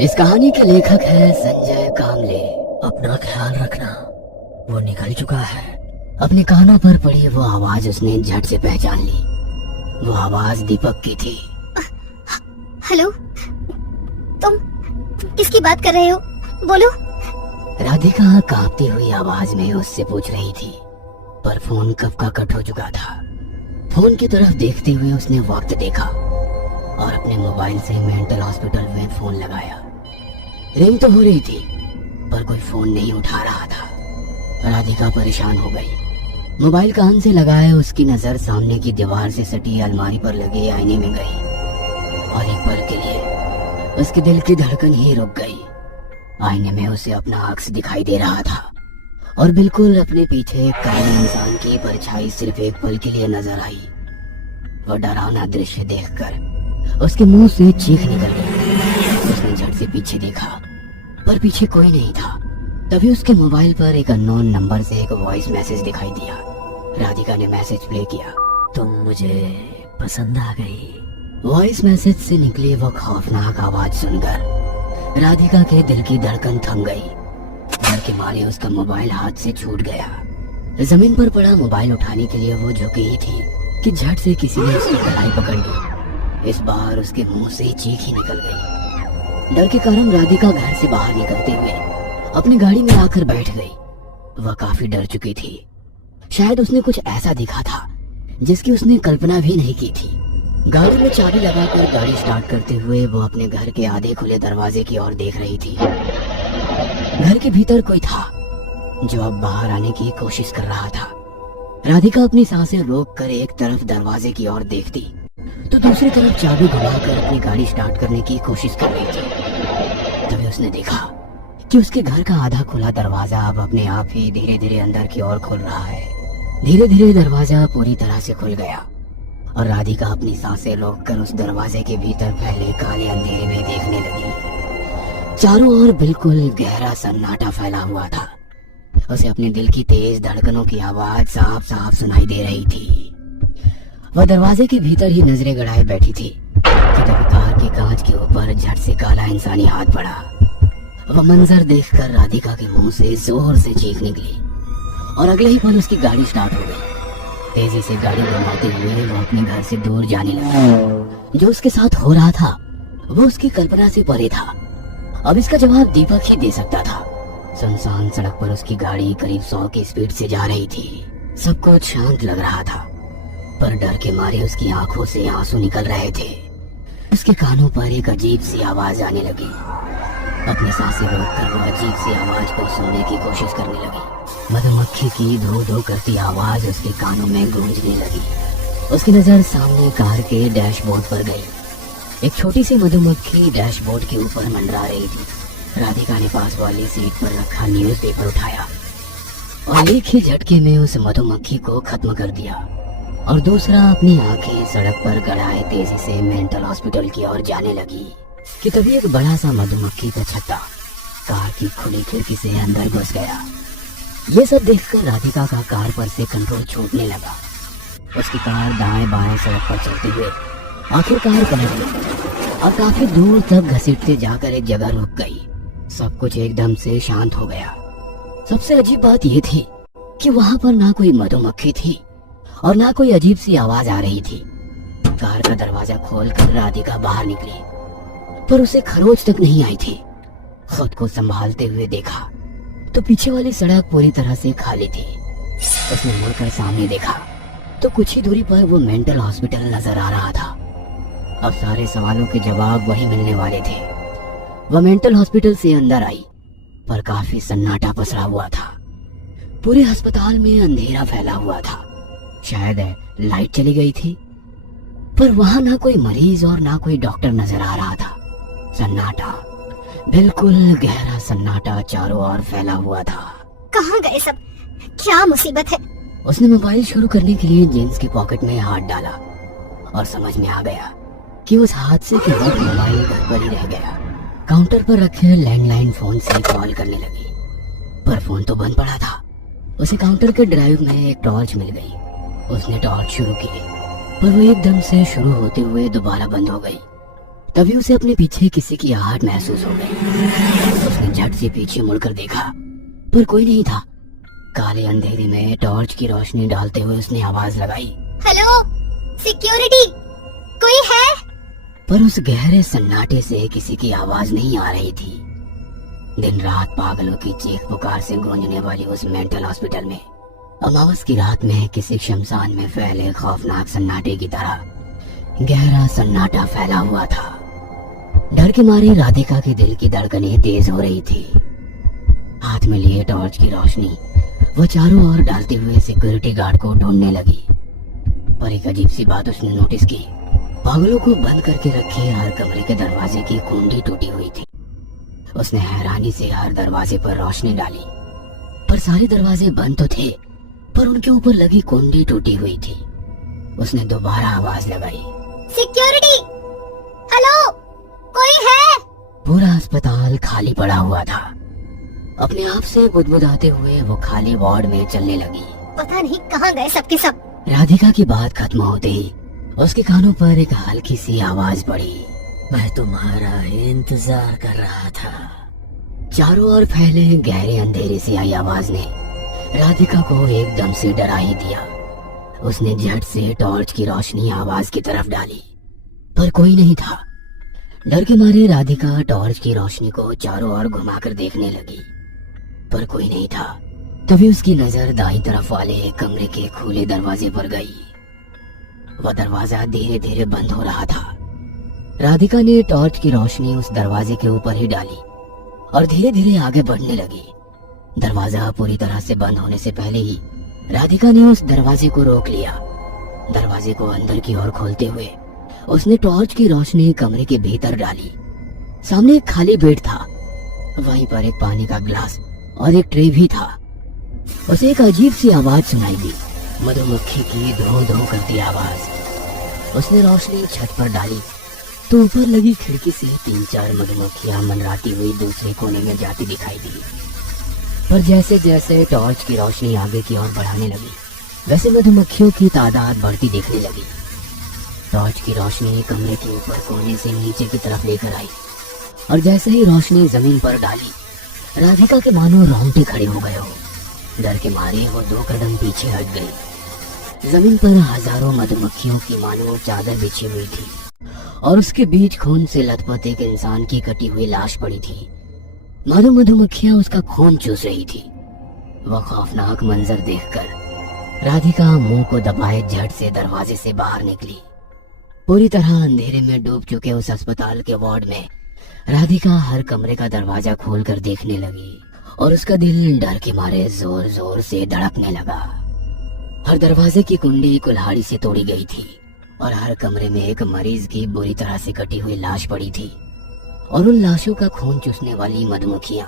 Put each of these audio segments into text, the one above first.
इस कहानी के लेखक है संजय कामले। अपना ख्याल रखना, वो निकल चुका है। अपने कानों पर पड़ी वो आवाज उसने झट से पहचान ली। वो आवाज दीपक की थी। हेलो, तुम किसकी बात कर रहे हो? बोलो। राधिका कांपती हुई आवाज में उससे पूछ रही थी, पर फोन कब का कट हो चुका था। फोन की तरफ देखते हुए उसने वक्त देखा और अपने मोबाइल से मेंटल हॉस्पिटल में फोन लगाया। रिंग तो हो रही थी, पर कोई फोन नहीं उठा रहा था। राधिका परेशान हो गई। मोबाइल कान से लगाए उसकी नजर सामने की दीवार से सटी अलमारी पर लगे आईने में गई और एक पल के लिए उसके दिल की धड़कन ही रुक गई। आईने में उसे अपना अक्स दिखाई दे रहा था और बिल्कुल अपने पीछे एक काले इंसान की परछाई सिर्फ एक पल के लिए नजर आई। वो डरावना दृश्य देखकर उसके मुंह से चीख निकल गई। उसने झट से पीछे देखा, पर पीछे कोई नहीं था। तभी उसके मोबाइल पर एक अननोन नंबर से एक वॉइस मैसेज दिखाई दिया। राधिका ने मैसेज प्ले किया। तुम मुझे पसंद आ गई। वॉइस मैसेज से निकली वो खौफनाक आवाज सुनकर राधिका के दिल की धड़कन थम गई। डर के मारे उसका मोबाइल हाथ से छूट गया। जमीन पर पड़ा मोबाइल उठाने के लिए वो झुकी ही थी कि झट से किसी ने उसकी कलाई पकड़ ली। इस बार उसके मुंह से चीख ही निकल गई। डर के कारण राधिका घर से बाहर निकलते हुए अपनी गाड़ी में आकर बैठ गई। वह काफी डर चुकी थी। शायद उसने कुछ ऐसा देखा था जिसकी उसने कल्पना भी नहीं की थी। गाड़ी में चाबी लगाकर गाड़ी स्टार्ट करते हुए वो अपने घर के आधे खुले दरवाजे की ओर देख रही थी। घर के भीतर कोई था जो अब बाहर आने की कोशिश कर रहा था। राधिका अपनी सांसें रोककर एक तरफ दरवाजे की ओर देखती तो दूसरी तरफ चाबी घुमाकर अपनी गाड़ी स्टार्ट करने की कोशिश कर रही थी। तभी उसने देखा कि उसके घर का आधा खुला दरवाजा अब अपने आप ही धीरे धीरे अंदर की ओर खुल रहा है। धीरे धीरे दरवाजा पूरी तरह से खुल गया और राधिका अपनी सांसें रोककर उस दरवाजे के भीतर फैले काले अंधेरे में देखने लगी। चारों ओर बिल्कुल गहरा सन्नाटा फैला हुआ था। उसे अपने दिल की तेज धड़कनों की आवाज साफ साफ सुनाई दे रही थी। वह दरवाजे के भीतर ही नजरें गड़ाए बैठी थी कि तभी कार के कांच के ऊपर झट से काला इंसानी हाथ पड़ा। वह मंजर देखकर राधिका के मुंह से जोर से चीख निकली और अगले ही पल उसकी गाड़ी स्टार्ट हो गई। तेजी से गाड़ी घुमाते हुए वो अपने घर से दूर जाने लगा। जो उसके साथ हो रहा था वो उसकी कल्पना से परे था। अब इसका जवाब दीपक ही दे सकता था। सुनसान सड़क पर उसकी गाड़ी करीब 100 की स्पीड से जा रही थी। सब कुछ शांत लग रहा था, पर डर के मारे उसकी आंखों से आंसू निकल रहे थे। उसके कानों पर एक अजीब सी आवाज आने लगी। अपनी सांसें रोककर वो अजीब सी आवाज को सुनने की कोशिश करने लगी। मधुमक्खी की धो धो करती आवाज उसके कानों में गूंजने लगी। उसकी नजर सामने कार के डैशबोर्ड पर गई। एक छोटी सी मधुमक्खी डैशबोर्ड के ऊपर मंडरा रही थी। राधिका ने पास वाली सीट पर रखा न्यूज़पेपर उठाया और एक ही झटके में उस मधुमक्खी को खत्म कर दिया और दूसरा अपनी आंखें सड़क पर गड़ाए तेजी से मेंटल हॉस्पिटल की ओर जाने लगी कि तभी एक बड़ा सा मधुमक्खी का छत्ता कार की खुली खिड़की से अंदर घुस गया। ये सब देखकर राधिका का कार पर से कंट्रोल छूटने लगा। उसकी कार दाएं बाएं सड़क पर चलते हुए आखिरकार पलट गई और काफी दूर तक घसीटते जाकर एक जगह रुक गई। सब कुछ एकदम से शांत हो गया। सबसे अजीब बात यह थी कि वहां पर ना कोई मधुमक्खी थी और ना कोई अजीब सी आवाज आ रही थी। कार का दरवाजा खोलकर राधिका बाहर निकली, पर उसे खरोच तक नहीं आई थी। खुद को संभालते हुए देखा तो पीछे वाली सड़क पूरी तरह से खाली थी। उसने मुड़कर सामने देखा तो कुछ ही दूरी पर वो मेंटल हॉस्पिटल नजर आ रहा था। अब सारे सवालों के जवाब वही मिलने वाले थे। वह मेंटल हॉस्पिटल से अंदर आई, पर काफी सन्नाटा पसरा हुआ था। पूरे अस्पताल में अंधेरा फैला हुआ था। शायद लाइट चली गई थी, पर वहां ना कोई मरीज और ना कोई डॉक्टर नजर आ रहा था। सन्नाटा, बिल्कुल गहरा सन्नाटा चारों ओर फैला हुआ था। कहाँ गए सब? क्या मुसीबत है? उसने मोबाइल शुरू करने के लिए जींस की पॉकेट में हाथ डाला और समझ में आ गया कि उस हादसे के बाद मोबाइल घर पर ही रह गया। काउंटर पर रखे लैंडलाइन फोन से कॉल करने लगी, पर फोन तो बंद पड़ा था। उसे काउंटर के ड्राइव में एक टॉर्च मिल गई। उसने टॉर्च शुरू की, पर वो एकदम से शुरू होते हुए दोबारा बंद हो गई। तभी उसे अपने पीछे किसी की आहट महसूस हो गई। उसने झट से पीछे मुड़कर देखा, पर कोई नहीं था। काले अंधेरे में टॉर्च की रोशनी डालते हुए उसने आवाज लगाई, हेलो, सिक्योरिटी, कोई है? पर उस गहरे सन्नाटे से किसी की आवाज नहीं आ रही थी। दिन रात पागलों की चीख पुकार से गूंजने वाली उस मेंटल हॉस्पिटल में अमावस की रात में किसी शमशान में फैले खौफनाक सन्नाटे की तरह गहरा सन्नाटा फैला हुआ था। डर के मारे राधिका के दिल की धड़कनें तेज हो रही थी। हाथ में लिए टॉर्च की रोशनी वो चारों ओर डालते हुए सिक्योरिटी गार्ड को ढूंढने लगी। पर एक अजीब सी बात उसने नोटिस की। पागलों को बंद करके रखे हर कमरे के दरवाजे की कुंडी टूटी हुई थी। उसने हैरानी से हर दरवाजे पर रोशनी डाली, पर सारे दरवाजे बंद तो थे, पर उनके ऊपर लगी कुंडी टूटी हुई थी। उसने दोबारा आवाज लगाई, सिक्योरिटी, हेलो, कोई है? पूरा अस्पताल खाली पड़ा हुआ था। अपने आप से बुदबुदाते हुए वो खाली वार्ड में चलने लगी। पता नहीं कहाँ गए सबके सब। राधिका की बात खत्म होते ही उसके कानों पर एक हल्की सी आवाज पड़ी, मैं तुम्हारा इंतजार कर रहा था। चारों ओर फैले गहरे अंधेरे से आई आवाज ने राधिका को एकदम से डरा ही दिया। उसने झट से टॉर्च की रोशनी आवाज की तरफ डाली, पर कोई नहीं था। डर के मारे राधिका टॉर्च की रोशनी को चारों ओर घुमाकर देखने लगी, पर कोई नहीं था। तभी उसकी नजर दाईं तरफ वाले कमरे के खुले दरवाजे पर गई। वह दरवाजा धीरे धीरे बंद हो रहा था। राधिका ने टॉर्च की रोशनी उस दरवाजे के ऊपर ही डाली और धीरे धीरे आगे बढ़ने लगी। दरवाजा पूरी तरह से बंद होने से पहले ही राधिका ने उस दरवाजे को रोक लिया। दरवाजे को अंदर की ओर खोलते हुए उसने टॉर्च की रोशनी कमरे के भीतर डाली। सामने एक खाली बेड था, वहीं पर एक पानी का ग्लास और एक ट्रे भी था। उसे एक अजीब सी आवाज सुनाई दी, मधुमक्खी की धो धो करती आवाज। उसने रोशनी छत पर डाली तो ऊपर लगी खिड़की से 3-4 मधुमक्खियां मंडराती हुई दूसरे कोने में जाती दिखाई दी। पर जैसे जैसे टॉर्च की रोशनी आगे की ओर बढ़ाने लगी, वैसे मधुमक्खियों की तादाद बढ़ती दिखने लगी। टॉर्च की रोशनी कमरे के ऊपर कोने से नीचे की तरफ लेकर आई और जैसे ही रोशनी जमीन पर डाली, राधिका के मानो रोंगटे खड़े हो गए हो। डर के मारे वो 2 कदम पीछे हट गई। जमीन पर हजारों मधुमक्खियों की मानो चादर बिछी हुई थी और उसके बीच खून से लथपथ एक इंसान की कटी हुई लाश पड़ी थी। मानो मधुमक्खियां उसका खून चूस रही थी। वह खौफनाक मंजर देखकर राधिका मुंह को दबाए झट से दरवाजे से बाहर निकली। पूरी तरह अंधेरे में डूब चुके उस अस्पताल के वार्ड में राधिका हर कमरे का दरवाजा खोलकर देखने लगी और उसका दिल डर के मारे जोर जोर से धड़कने लगा। हर दरवाजे की कुंडी कुल्हाड़ी से तोड़ी गई थी और हर कमरे में एक मरीज की बुरी तरह से कटी हुई लाश पड़ी थी और उन लाशों का खून चूसने वाली मधुमक्खियां।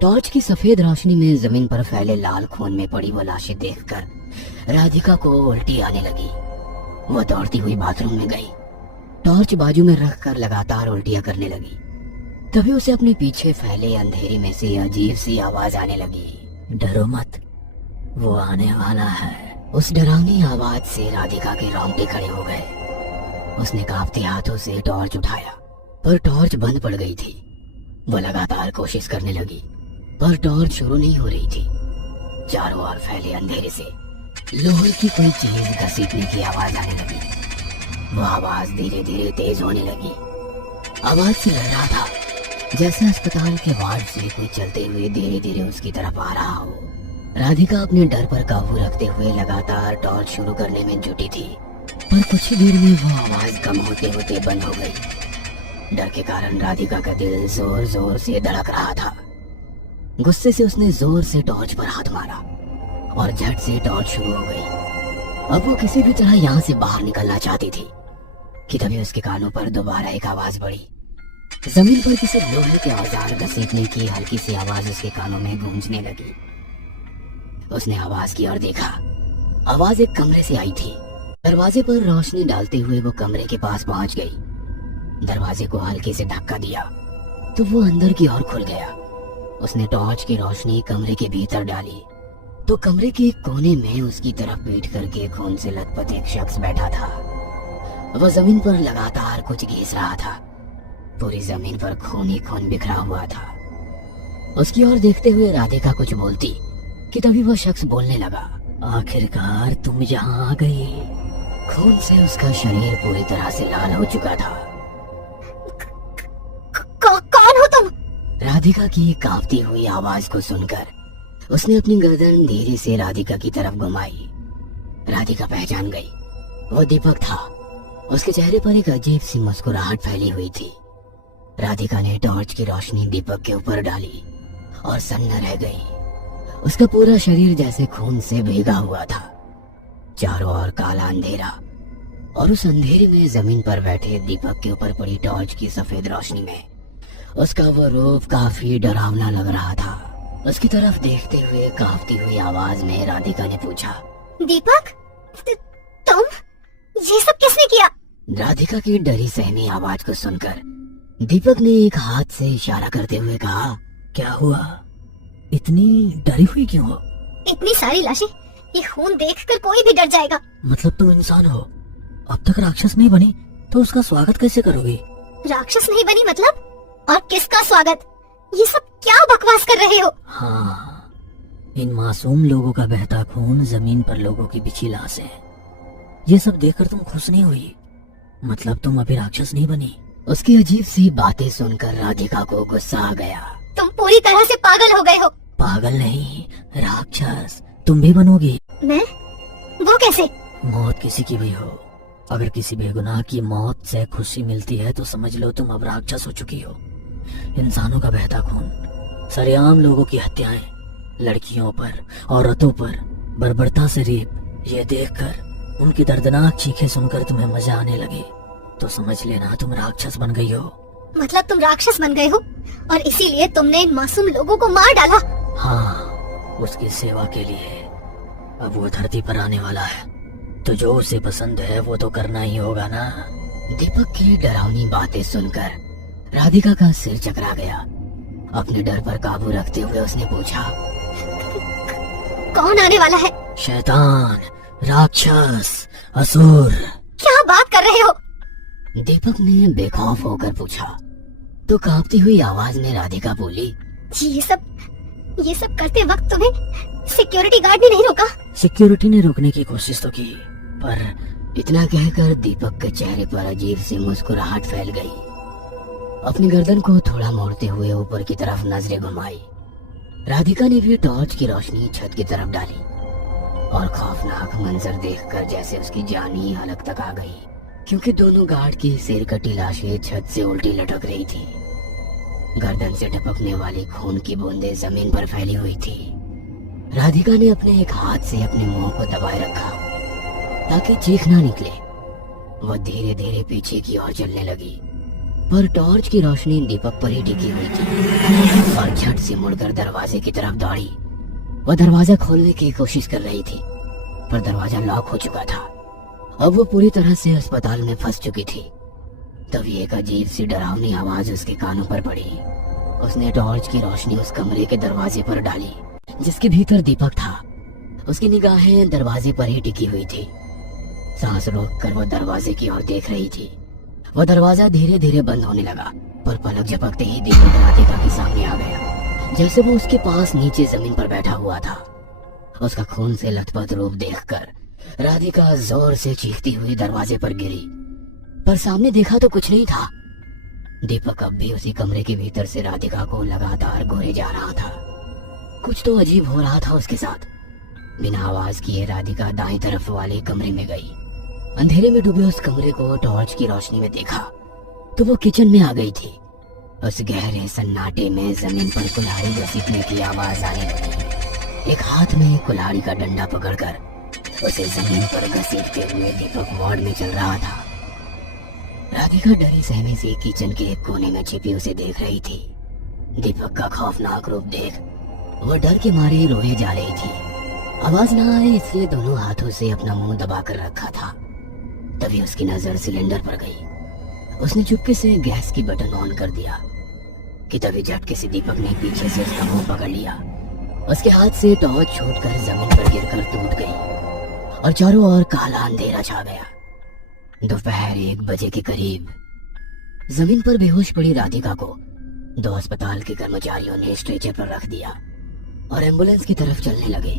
टॉर्च की सफेद रोशनी में जमीन पर फैले लाल खून में पड़ी वो लाशें देखकर राधिका को उल्टी आने लगी। वह दौड़ती हुई बाथरूम में गई, टॉर्च बाजू में रखकर लगातार उल्टियां करने लगी। तभी उसे अपने पीछे फैले अंधेरे में से अजीब सी आवाज आने लगी, डरो मत, वो आने वाला है। उस डरावनी आवाज से राधिका के रोंगटे खड़े हो गए। उसने कांपते हाथों से टॉर्च उठाया, पर टॉर्च बंद पड़ गई थी। वो लगातार कोशिश करने लगी, पर टॉर्च शुरू नहीं हो रही थी। चारों ओर फैले अंधेरे से लोहे की कोई चीज घसीटने की आवाज आने लगी। वो आवाज धीरे धीरे तेज होने लगी। आवाज से लग रहा था जैसे अस्पताल के वार्ड से कोई चलते हुए धीरे धीरे उसकी तरफ आ रहा हो। राधिका अपने डर पर काबू रखते हुए लगातार टॉर्च शुरू करने में जुटी थी, पर कुछ ही देर में वो आवाज कम होते होते बंद हो गई। डर के कारण राधिका का दिल जोर जोर से धड़क रहा था। गुस्से से उसने जोर से टॉर्च पर हाथ मारा और झट से टॉर्च शुरू हो गई। अब वो किसी भी तरह यहाँ से बाहर निकलना चाहती थी कि तभी उसके कानों पर दोबारा एक आवाज पड़ी। जमीन पर किसी लोहे के औजार घसीटने की हल्की सी आवाज उसके कानों में गूंजने लगी। उसने आवाज की ओर देखा। आवाज एक कमरे से आई थी। दरवाजे पर रोशनी डालते हुए वो कमरे के पास पहुंच गई। दरवाजे को हल्के से धक्का दिया तो वो अंदर की ओर खुल गया। उसने टॉर्च की रोशनी कमरे के भीतर डाली तो कमरे के एक कोने में उसकी तरफ पीठ करके खून से लथपथ एक शख्स बैठा था। वह जमीन पर लगातार कुछ घिस रहा था। पूरी जमीन पर खून ही खून बिखरा हुआ था। उसकी ओर देखते हुए राधिका कुछ बोलती कि तभी वह शख्स बोलने लगा, आखिरकार तुम यहाँ आ गई। खून से उसका शरीर पूरी तरह से लाल हो चुका था। कौन हो तुम? राधिका की कांपती हुई आवाज को सुनकर उसने अपनी गर्दन धीरे से राधिका की तरफ घुमाई। राधिका पहचान गई, वो दीपक था। उसके चेहरे पर एक अजीब सी मुस्कुराहट फैली हुई थी। राधिका ने टॉर्च की रोशनी दीपक के ऊपर डाली और सन्न रह गई। उसका पूरा शरीर जैसे खून से भीगा हुआ था। चारों ओर काला अंधेरा, और उस अंधेरे में जमीन पर बैठे दीपक के ऊपर पड़ी टॉर्च की सफेद रोशनी में उसका वो रूप काफी डरावना लग रहा था। उसकी तरफ देखते हुए कांपती हुई आवाज में राधिका ने पूछा, दीपक, तुम ये सब किसने किया? राधिका की डरी सहमी आवाज को सुनकर दीपक ने एक हाथ से इशारा करते हुए कहा, क्या हुआ? इतनी डरी हुई क्यों हो? इतनी सारी लाशें, ये खून देखकर कोई भी डर जाएगा। मतलब तुम इंसान हो, अब तक राक्षस नहीं बनी तो उसका स्वागत कैसे करोगी? राक्षस नहीं बनी मतलब? और किसका स्वागत? ये सब क्या बकवास कर रहे हो? हाँ, इन मासूम लोगों का बहता खून, जमीन पर लोगों की बिछी लाशें, ये सब देखकर तुम खुश नहीं हुई? मतलब तुम अभी राक्षस नहीं बनी? उसकी अजीब सी बातें सुनकर राधिका को गुस्सा आ गया। तुम पूरी तरह से पागल हो गए हो। पागल नहीं, राक्षस तुम भी बनोगी। मैं? वो कैसे? मौत किसी की भी हो, अगर किसी बेगुनाह की मौत से खुशी मिलती है तो समझ लो तुम अब राक्षस हो चुकी हो। इंसानों का बहता खून, सरेआम लोगों की हत्याएं, लड़कियों पर, औरतों पर बर्बरता से रेप, ये देखकर, उनकी दर्दनाक चीखें सुनकर तुम्हें मजा आने लगे तो समझ लेना तुम राक्षस बन गई हो। मतलब तुम राक्षस बन गए हो और इसीलिए तुमने इन मासूम लोगों को मार डाला? हाँ, उसकी सेवा के लिए। अब वो धरती पर आने वाला है तो जो उसे पसंद है वो तो करना ही होगा ना। दीपक की डरावनी बातें सुनकर राधिका का सिर चकरा गया। अपने डर पर काबू रखते हुए उसने पूछा, कौन आने वाला है? शैतान, राक्षस, असुर। क्या बात कर रहे हो? दीपक ने बेखौफ होकर पूछा। तो कांपती हुई आवाज में राधिका बोली, ये सब करते वक्त तुम्हें सिक्योरिटी गार्ड ने नहीं रोका? सिक्योरिटी ने रोकने की कोशिश तो की, पर इतना कहकर दीपक के चेहरे पर अजीब सी मुस्कुराहट फैल गई। अपनी गर्दन को थोड़ा मोड़ते हुए ऊपर की तरफ नजरें घुमाई। राधिका ने भी टॉर्च की रोशनी छत की तरफ डाली और खौफनाक मंजर देखकर जैसे उसकी जान ही हलक तक आ गई, क्योंकि दोनों गार्ड की सिर कटी लाशें छत से उल्टी लटक रही थी। गर्दन से टपकने वाली खून की बूंदें जमीन पर फैली हुई थी। राधिका ने अपने एक हाथ से अपने मुंह को दबाए रखा ताकि चीख ना निकले। वह धीरे धीरे पीछे की ओर चलने लगी, पर टॉर्च की रोशनी दीपक पर ही टिकी हुई थी और झट से मुड़कर दरवाजे की तरफ दौड़ी। वह दरवाजा खोलने की कोशिश कर रही थी, पर दरवाजा लॉक हो चुका था। अब वो पूरी तरह से अस्पताल में फंस चुकी थी। तभी एक अजीब सी डरावनी आवाज उसके कानों पर पड़ी। उसने टॉर्च की रोशनी उस कमरे के दरवाजे पर डाली जिसके भीतर दीपक था। उसकी निगाहें दरवाजे पर ही टिकी हुई थी। सांस रोककर वो दरवाजे की ओर देख रही थी। वो दरवाजा धीरे धीरे बंद होने लगा, पर पलक झपकते ही दीपक राधिका के सामने आ गया, जैसे वो उसके पास नीचे जमीन पर बैठा हुआ था। उसका खून से लथपथ रूप देखकर राधिका जोर से चीखती हुई दरवाजे पर गिरी, पर सामने देखा तो कुछ नहीं था। दीपक अब भी उसी कमरे के भीतर से राधिका को लगातार घूरे जा रहा था। कुछ तो अजीब हो रहा था उसके साथ। बिना आवाज किए राधिका दाईं तरफ वाले कमरे में गई। अंधेरे में डूबे उस कमरे को टॉर्च की रोशनी में देखा तो वो किचन में आ गई थी। उस गहरे सन्नाटे में जमीन पर कुल्हाड़ी घसीटने की आवाज आने लगी। एक हाथ में कुल्हाड़ी का डंडा पकड़कर उसे जमीन पर घसीटते हुए दीपक वार्ड में चल रहा था। राधिका डरी सहमी से किचन के एक कोने में छिपी उसे देख रही थी। दीपक का खौफनाक रूप देख वह डर के मारे रोए जा रही थी। आवाज ना आए इसलिए दोनों हाथों से अपना मुंह दबाकर रखा था। तभी उसकी नजर सिलेंडर पर गई। उसने चुपके से गैस की बटन ऑन कर दिया कि तभी झटके से दीपक ने पीछे से उसका मुंह पकड़ लिया। उसके हाथ से टॉर्च छूटकर जमीन पर गिरकर टूट गई और चारों ओर काला अंधेरा छा गया। दोपहर 1 बजे के करीब जमीन पर बेहोश पड़ी राधिका को 2 अस्पताल के कर्मचारियों ने स्ट्रेचर पर रख दिया और एम्बुलेंस की तरफ चलने लगे।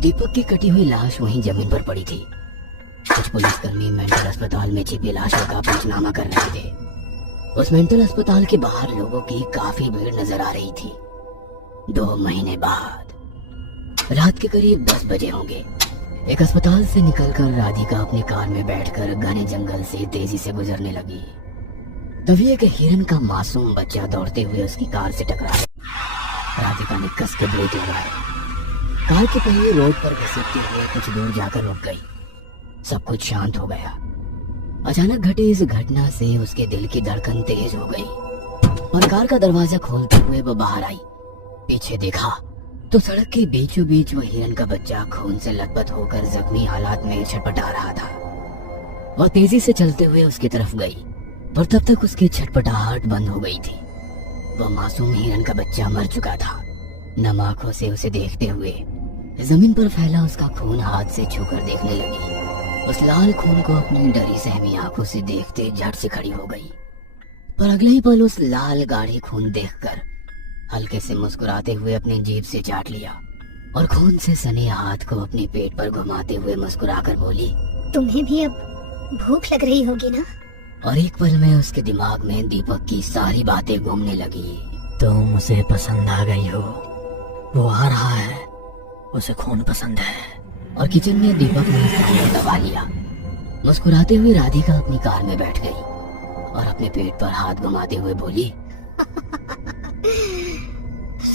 दीपक की कटी हुई लाश वहीं जमीन पर पड़ी थी। कुछ पुलिसकर्मी मेंटल अस्पताल में छिपी लाशों का पंचनामा कर रहे थे। उस मेंटल अस्पताल के बाहर लोगों की काफी भीड़ नजर आ रही थी। 2 महीने बाद रात के करीब 10 बजे होंगे। एक अस्पताल से निकलकर राधिका अपनी कार में बैठकर घने जंगल से तेजी से गुजरने लगी। तभी एक हिरन का मासूम बच्चा दौड़ते हुए उसकी कार से टकराया। राधिका ने कस के ब्रेक लगाए। कार के पहिए रोड पर घसीटते हुए कुछ दूर जाकर रुक गई। सब कुछ शांत हो गया। अचानक घटी इस घटना से उसके दिल की धड़कन तेज हो गई और कार का दरवाजा खोलते हुए वो बाहर आई। पीछे देखा तो सड़क के बीचों बीच वह हिरन का बच्चा खून से लथपथ होकर जख्मी हालात में छटपटा रहा था। और तेजी से चलते हुए उसकी तरफ गई, पर तब तक उसकी छटपटाहट बंद हो गई थी। वह मासूम हिरन का बच्चा मर चुका था। नम आंखों से उसे देखते हुए जमीन पर फैला उसका खून हाथ से छूकर देखने लगी। उस लाल खून को अपनी डरी सहमी आंखों से देखते झट से खड़ी हो गई, पर अगले ही पल उस लाल गाढ़े खून देखकर हल्के से मुस्कुराते हुए अपनी जीभ से चाट लिया और खून से सने हाथ को अपने पेट पर घुमाते हुए मुस्कुराकर बोली, तुम्हें भी अब भूख लग रही होगी ना? और एक पल में उसके दिमाग में दीपक की सारी बातें घूमने लगी। तुम उसे पसंद आ गई हो, वो आ रहा है, उसे खून पसंद है। और किचन में दीपक ने सामने दबा लिया। मुस्कुराते हुए राधिका अपनी कार में बैठ गई और अपने पेट पर हाथ घुमाते हुए बोली,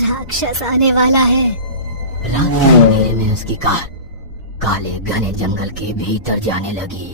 राक्षस आने वाला है। रात के अंधेरे में उसकी कार काले घने जंगल के भीतर जाने लगी।